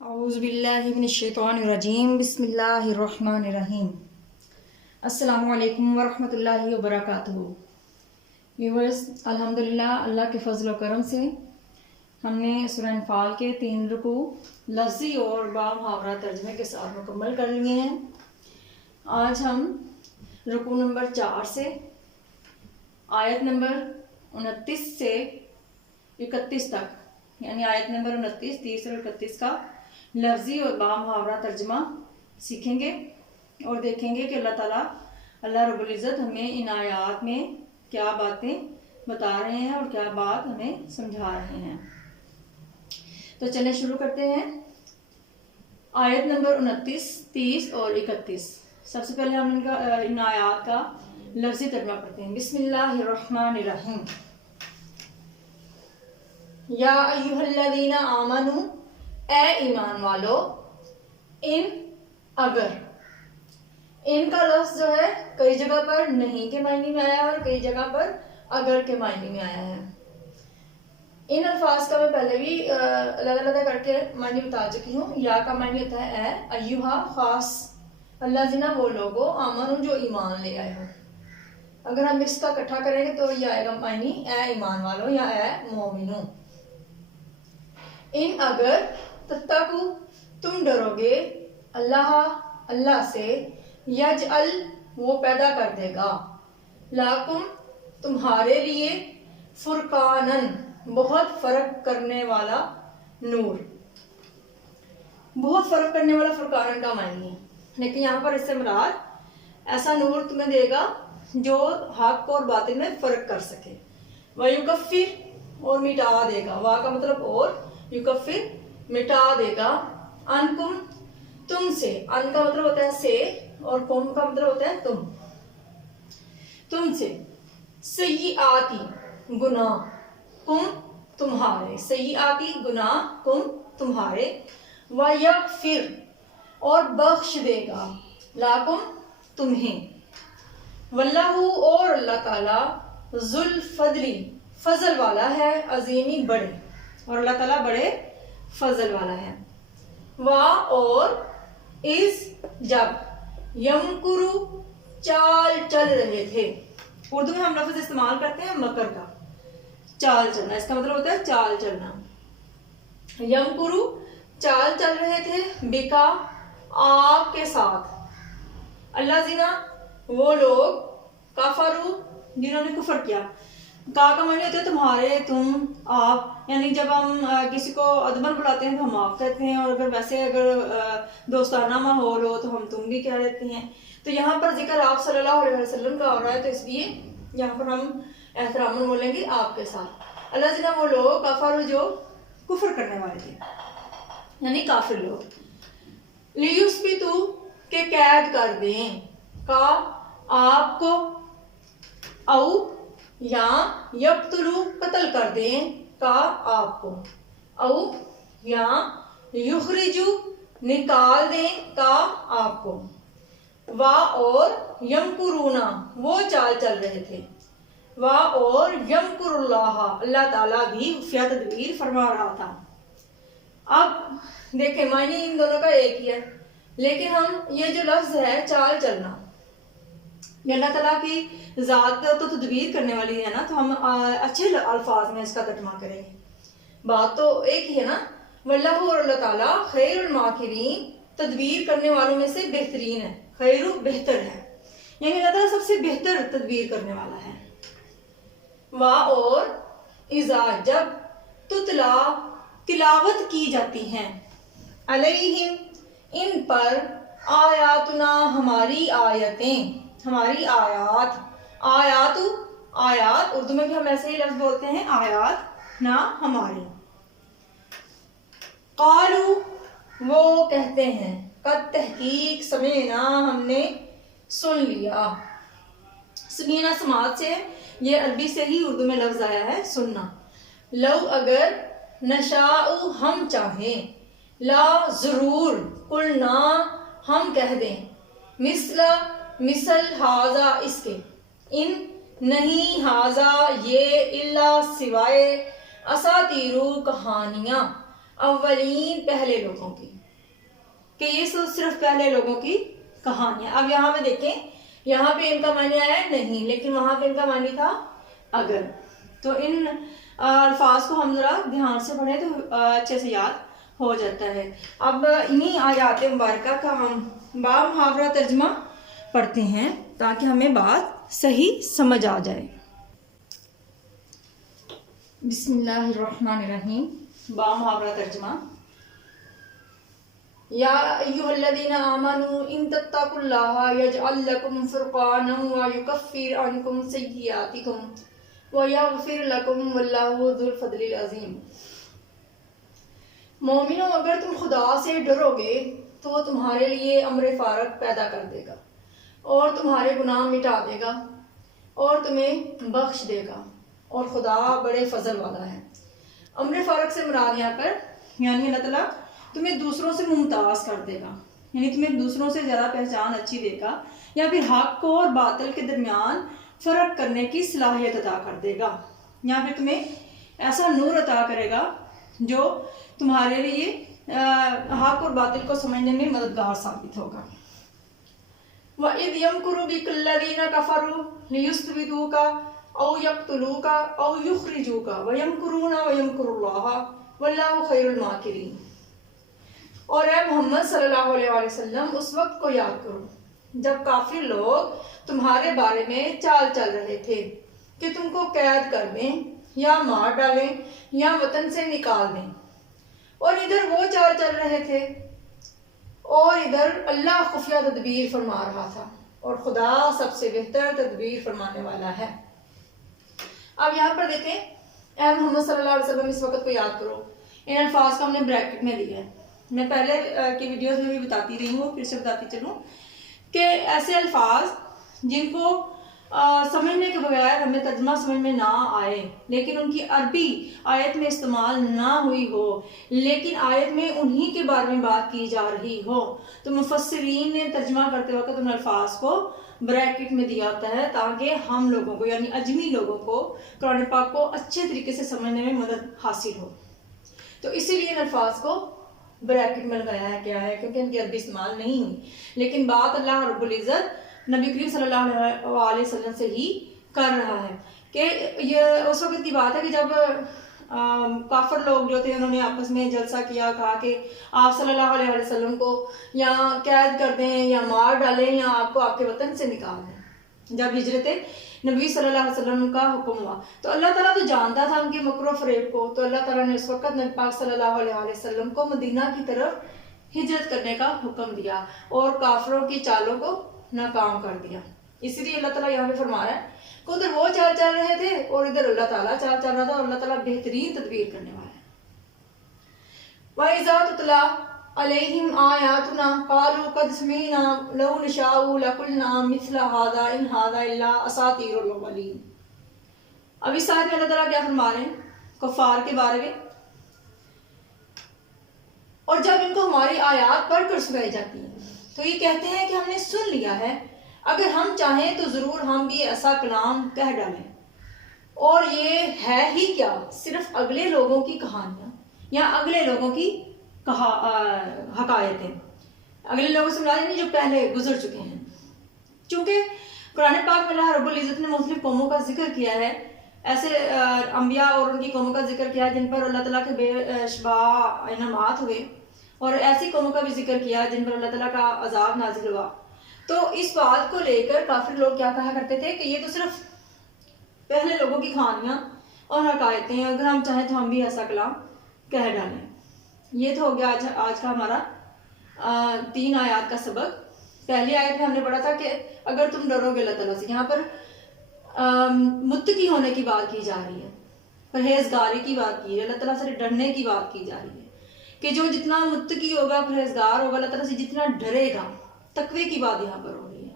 اعوذ باللہ من الشیطان الرجیم بسم اللہ الرحمن الرحیم السلام علیکم ورحمۃ اللہ وبرکاتہ۔ ویورز، الحمدللہ اللہ کے فضل و کرم سے ہم نے سورہ انفال کے 3 رکوع لفظی اور با محاورہ ترجمے کے ساتھ مکمل کر لیے ہیں۔ آج ہم رکوع نمبر 4 سے آیت نمبر 29 سے 31 تک، یعنی آیت نمبر 29، 30 اور 31 کا لفظی اور با محاورہ ترجمہ سیکھیں گے اور دیکھیں گے کہ اللہ رب العزت ہمیں ان آیات میں کیا باتیں بتا رہے ہیں اور کیا بات ہمیں سمجھا رہے ہیں۔ تو چلیں شروع کرتے ہیں۔ آیت نمبر 29، 30 اور 31۔ سب سے پہلے ہم ان آیات کا لفظی ترجمہ کرتے ہیں۔ بسم اللہ الرحمن الرحیم۔ یا ایھا الذین آمنوا، اے ایمان والو، اگر ان کا لفظ جو ہے کئی جگہ پر نہیں کے معنی میں آیا ہے اور کئی جگہ پر اگر کے معنی میں آیا ہے۔ ان الفاظ کا میں پہلے بھی الگ کر کے معنی بتا چکی ہوں۔ یا کا معنی ہوتا ہے اے، ایھا خاص، الذین وہ لوگو، آمنوا جو ایمان لے آئے ہو۔ اگر ہم اس کا اکٹھا کریں گے تو یہ آئے گا معنی اے ایمان والو یا اے مومنو۔ اگر تتقو، تم ڈرو گے، اللہ سے، یجعل، وہ پیدا کر دے گا، لاکم، تمہارے لیے، فرقانن، بہت فرق کرنے والا نور۔ بہت فرق کرنے والا فرقانن کا معنی ہے، لیکن یہاں پر اس سے مراد ایسا نور تمہیں دے گا جو حق اور باطل میں فرق کر سکے۔ وَيُكَفِّرْ، اور مٹا دے گا، وا کا مطلب اور، یکفر مٹا دے گا، انکم، تم سے، ان کا مطلب ہوتا ہے سے اور کم کا مطلب ہوتا ہے تم سے، سیئاتی، گناہ، کم، تمہارے، سیئاتی، گناہ، کم، تمہارے، ویغفر، اور بخش دے گا، لاکم، تمہیں، واللہ، اور اللہ تعالیٰ، ذو الفضل، فضل والا ہے، عظیمی، بڑے، اور اللہ تعالیٰ بڑے فضل والا ہے۔ اور اس، جب، یمکرو، چال چل رہے تھے۔ اردو میں ہم لفظ استعمال کرتے ہیں مکر کا، چال چلنا، اس کا مطلب ہوتا ہے چال چلنا۔ یمکرو، چال چل رہے تھے، بکا، آپ کے ساتھ، اللہ زینا، وہ لوگ، کفرو، جنہوں نے کفر کیا۔ کا معنی ہوتا ہے تمہارے، تم، آپ، یعنی جب ہم کسی کو ادبن بلاتے ہیں تو ہم آپ کہتے ہیں، اور اگر دوستانہ ماحول ہو تو ہم تم بھی کہہ دیتے ہیں۔ تو یہاں پر ذکر آپ صلی اللہ علیہ وسلم کا ہو رہا ہے، تو اس لیے یہاں پر ہم احتراماً بولیں گے آپ کے ساتھ۔ اللہ جنا، وہ لوگ، کفر، جو کفر کرنے والے تھے، یعنی کافر لوگ، لیثبتو، کہ قید کر دیں، کا، آپ کو، او، یا یقتلو، قتل کر دیں، کا، آپ کو، او، یا یخرجو، نکال دیں، کا، آپ کو، اور یمکرونا، وہ چال چل رہے تھے، اور یمکر اللہ، اللہ تعالیٰ بھی خفیہ تدبیر فرما رہا تھا۔ اب دیکھیں معنی ان دونوں کا ایک ہی ہے، لیکن ہم یہ جو لفظ ہے چال چلنا، یہ اللہ تعالیٰ کی ذات تو تدبیر کرنے والی ہے نا، تو ہم اچھے الفاظ میں اس کا ترجمہ کریں گے۔ بات تو ایک ہی ہے نا، واللہ، اور اللہ تعالیٰ، خیر الماکرین، تدبیر کرنے والوں میں سے بہترین ہے، خیر، بہتر ہے، یعنی اللہ تعالیٰ سب سے بہتر تدبیر کرنے والا ہے۔ اور اذا، جب، تتلا، تلاوت کی جاتی ہیں، علیہم، ان پر، آیاتنا، ہماری آیتیں، ہماری آیات، آیات اردو میں بھی ہم ایسے ہی لفظ بولتے ہیں آیات، نہ ہماری۔ قالو، وہ کہتے ہیں، قد، تحقیق، سمعنا، ہم نے سن لیا۔ سمعنا سماعت سے، یہ عربی سے ہی اردو میں لفظ آیا ہے سننا۔ لو، اگر، نشاء، ہم چاہیں، لا، ضرور، قلنا، ہم کہہ دیں، مثل ہاذا، اس کے، نہیں، ہاذا، یہ، الا، سوائے، اساطیرو، کہانیاں، اولین پہلے لوگوں کی، کہ یہ صرف پہلے لوگوں کی کہانیاں. اب یہاں پہ دیکھیں، یہاں پہ ان کا معنی آیا ہے نہیں، لیکن وہاں پہ ان کا معنی تھا اگر. تو ان الفاظ کو ہم ذرا دھیان سے پڑھیں تو اچھے سے یاد ہو جاتا ہے. اب انہی آیات مبارکہ کا ہم با محاورہ ترجمہ پڑھتے ہیں تاکہ ہمیں بات صحیح سمجھ آ جائے. بسم اللہ الرحمن الرحیم. با محاورہ ترجمہ. یا ایھا الذین آمنوا ان تتقوا اللہ یجعل لکم فرقانا ویکفر عنکم سیئاتکم ویغفر لکم واللہ ذو الفضل العظیم. مومنوں، اگر تم خدا سے ڈرو گے تو وہ تمہارے لیے امر فارغ پیدا کر دے گا اور تمہارے گناہ مٹا دے گا اور تمہیں بخش دے گا، اور خدا بڑے فضل والا ہے. امر فارغ سے مراد یہاں پر یعنی اللہ تعالیٰ تمہیں دوسروں سے ممتاز کر دے گا، یعنی تمہیں دوسروں سے زیادہ پہچان اچھی دے گا، یا پھر حق اور باطل کے درمیان فرق کرنے کی صلاحیت عطا کر دے گا، یا پھر تمہیں ایسا نور عطا کرے گا جو تمہارے لیے حق اور باطل کو سمجھنے میں مددگار ثابت ہوگا. وَإِذْ يَمْكُرُ بِكَ الَّذِينَ كَفَرُوا لِيُثْبِتُوكَ أَوْ يَقْتُلُوكَ أَوْ يُخْرِجُوكَ وَيَمْكُرُونَ وَيَمْكُرُ اللَّهُ وَاللَّهُ خَيْرُ الْمَاكِرِينَ. اور اے محمد صلی اللہ علیہ وسلم، اس وقت کو یاد کرو جب کافر لوگ تمہارے بارے میں چال چل رہے تھے کہ تم کو قید کر دیں یا مار ڈالیں یا وطن سے نکال دیں، اور ادھر وہ چال چل رہے تھے اور ادھر اللہ خفیہ تدبیر فرما رہا تھا، اور خدا سب سے بہتر تدبیر فرمانے والا ہے. اب یہاں پر دیکھیں، اے محمد صلی اللہ علیہ وسلم، اس وقت کو یاد کرو. ان الفاظ کو ہم نے بریکٹ میں لیا ہے. میں پہلے کی ویڈیوز میں بھی بتاتی رہی ہوں، پھر سے بتاتی چلوں کہ ایسے الفاظ جن کو سمجھنے کے بغیر ہمیں ترجمہ سمجھ میں نہ آئے، لیکن ان کی عربی آیت میں استعمال نہ ہوئی ہو، لیکن آیت میں انہی کے بارے میں بات کی جا رہی ہو، تو مفسرین نے ترجمہ کرتے وقت ان الفاظ کو بریکٹ میں دیا ہوتا ہے تاکہ ہم لوگوں کو یعنی اجمی لوگوں کو قرآن پاک کو اچھے طریقے سے سمجھنے میں مدد حاصل ہو. تو اسی لیے ان الفاظ کو بریکٹ میں لگایا ہے. کیا ہے؟ کیونکہ ان کی عربی استعمال نہیں ہوئی، لیکن بات اللہ رب العزت نبی کریم صلی اللہ علیہ وسلم سے ہی کر رہا ہے. کہ یہ اس وقت کی بات ہے کہ جب کافر لوگ جو تھے انہوں نے آپس میں جلسہ کیا، کہا کہ آپ صلی اللہ علیہ وسلم کو یا قید کر دیں یا مار ڈالیں یا آپ کو آپ کے وطن سے نکال دیں. جب ہجرت نبی صلی اللہ علیہ وسلم کا حکم ہوا تو اللہ تعالیٰ تو جانتا تھا ان کے مکر و فریب کو، تو اللہ تعالیٰ نے اس وقت نبی پاک صلی اللہ علیہ وسلم کو مدینہ کی طرف ہجرت کرنے کا حکم دیا اور کافروں کی چالوں کو ناکام کر دیا. اسی لیے اللہ تعالیٰ یہاں پہ فرما رہا ہے کہ ادھر وہ چال چل رہے تھے اور ادھر اللہ تعالیٰ چال چل رہا تھا، اور اللہ تعالیٰ بہترین تدبیر کرنے والا ہے. وَإِذَا تُتْلَىٰ عَلَيْهِمْ آيَاتُنَا قَالُوا قَدْ سَمِعْنَا لَوْ نَشَاءُ لَقُلْنَا مِثْلَ هَٰذَا إِنْ هَٰذَا إِلَّا أَسَاطِيرُ الْأَوَّلِينَ. اب اس آیت میں اللہ تعالیٰ کیا فرما رہے ہیں کفار کے بارے میں؟ اور جب ان کو ہماری آیات پڑھ کر سنائی جاتی ہیں تو یہ کہتے ہیں کہ ہم نے سن لیا ہے، اگر ہم چاہیں تو ضرور ہم بھی ایسا کلام کہہ ڈالیں. اور یہ ہے ہی کیا، صرف اگلے لوگوں کی کہانیاں یا اگلے لوگوں کی حکایتیں. اگلے لوگوں سے مراد نہیں جو پہلے گزر چکے ہیں. چونکہ قرآن پاک میں اللہ رب العزت نے مختلف قوموں کا ذکر کیا ہے، ایسے انبیاء اور ان کی قوموں کا ذکر کیا جن پر اللہ تعالیٰ کے بے شباہ انعامات ہوئے، اور ایسی قوموں کا بھی ذکر کیا جن پر اللہ تعالیٰ کا عذاب نازل ہوا. تو اس بات کو لے کر کافر لوگ کیا کہا کرتے تھے کہ یہ تو صرف پہلے لوگوں کی کہانیاں اور حکایتیں ہیں، اگر ہم چاہیں تو ہم بھی ایسا کلام کہہ ڈالیں. یہ تو ہو گیا آج کا ہمارا 3 آیات کا سبق. پہلی آیت میں ہم نے پڑھا تھا کہ اگر تم ڈرو گے اللہ تعالیٰ سے، یہاں پر متقی ہونے کی بات کی جا رہی ہے، پرہیزگاری کی بات کی ہے، اللہ تعالیٰ سے ڈرنے کی بات کی جا رہی ہے کہ جو جتنا متقی ہوگا، پرہیزگار ہوگا، اللہ تعالیٰ سے جتنا ڈرے گا، تقوی کی بات یہاں پر ہو رہی ہے،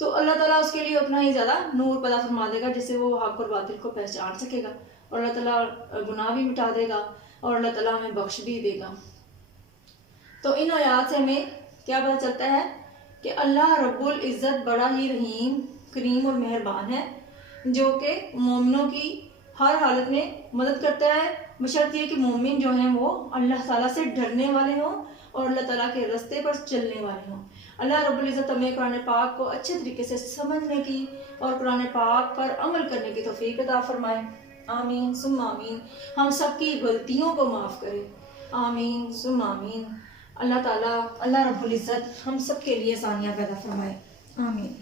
تو اللہ تعالیٰ اس کے لیے اتنا ہی زیادہ نور پیدا فرما دے گا جس سے وہ حق اور باطل کو پہچان سکے گا، اور اللہ تعالیٰ گناہ بھی مٹا دے گا اور اللہ تعالیٰ ہمیں بخش بھی دے گا. تو ان آیات سے ہمیں کیا پتہ چلتا ہے کہ اللہ رب العزت بڑا ہی رحیم، کریم اور مہربان ہے، جو کہ مومنوں کی ہر حالت میں مدد کرتا ہے بشرط یہ کہ مومن جو ہیں وہ اللہ تعالیٰ سے ڈرنے والے ہوں اور اللہ تعالیٰ کے راستے پر چلنے والے ہوں۔ اللہ رب العزت ہمیں قرآن پاک کو اچھے طریقے سے سمجھنے کی اور قرآن پاک پر عمل کرنے کی توفیق عطا فرمائے، آمین ثم آمین۔ ہم سب کی غلطیوں کو معاف کرے، آمین ثم آمین۔ اللہ تعالیٰ اللہ رب العزت ہم سب کے لیے آسانیاں پیدا فرمائے، آمین۔